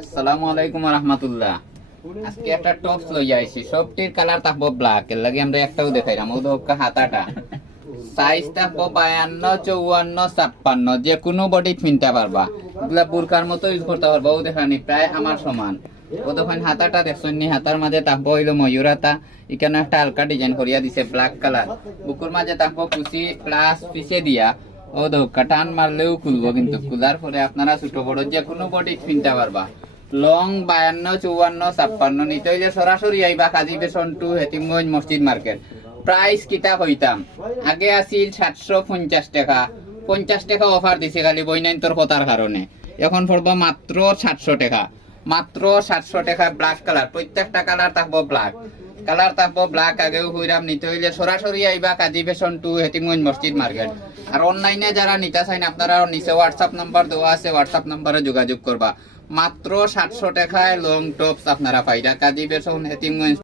আসসালামু আলাইকুম রহমতুল্লাহ। আজকে একটা টপস লই আইছি, সবটির কালার থাকবো ব্ল্যাক। এর লাগে আমরা একটাও দেখাইলাম, ও দোকা হাতাটা সাইজ থাকবো 52, 54, 56, যে কোনো বডি কিনতে পারবা। এগুলা বুরকার মতো ইউজ করতে পারবা। ও দেখানি প্রায় আমার সমান। ও দেখেন হাতাটা দেখছেন নি, হাতার মাঝে থাকবো হইলো ময়ূর হাতা। এখানে একটা হালকা ডিজাইন করিয়া দিছে ব্ল্যাক কালার। বুকুর মাঝে থাকবো কুচি প্লাস পিছে দিয়া। ও দোকা টান মারলেও খুলবো, কিন্তু খোলার পরে আপনারা ছোট বড় যে কোনো বডি কিনতে পারবা। লং 52, 54, 56 নিতে হইলে সরাসরি আইবা কাজী বেসন টু হেতিমগঞ্জ মসজিদ মার্কেট। প্রাইস কিতা কইতাম, আগে আছিল 750 টাকা, 50 টাকা অফার দিছে খালি বইনাইন্তর কথার কারণে। এখন পড়বো মাত্র 700 টাকা, মাত্র 700 টাকা। ব্ল্যাক কালার, প্রত্যেকটা কালার থাকবো ব্ল্যাক কালার থাকবো ব্ল্যাক। আগেও হইরাম, নিতে হইলে সরাসরি আইবা কাজী ফ্যাশন টু হেতিমগঞ্জ মসজিদ মার্কেট। আর অনলাইনে যারা নিতে চাইন আপনারা নিচে হোয়াটসঅ্যাপ নাম্বার দেওয়া আছে, হোয়াটসঅ্যাপ নাম্বারে যোগাযোগ করবা। মাত্র 700 টাকায় লং টপস আপনারা পাইরা কাজী ফ্যাশন হেতিমগঞ্জ।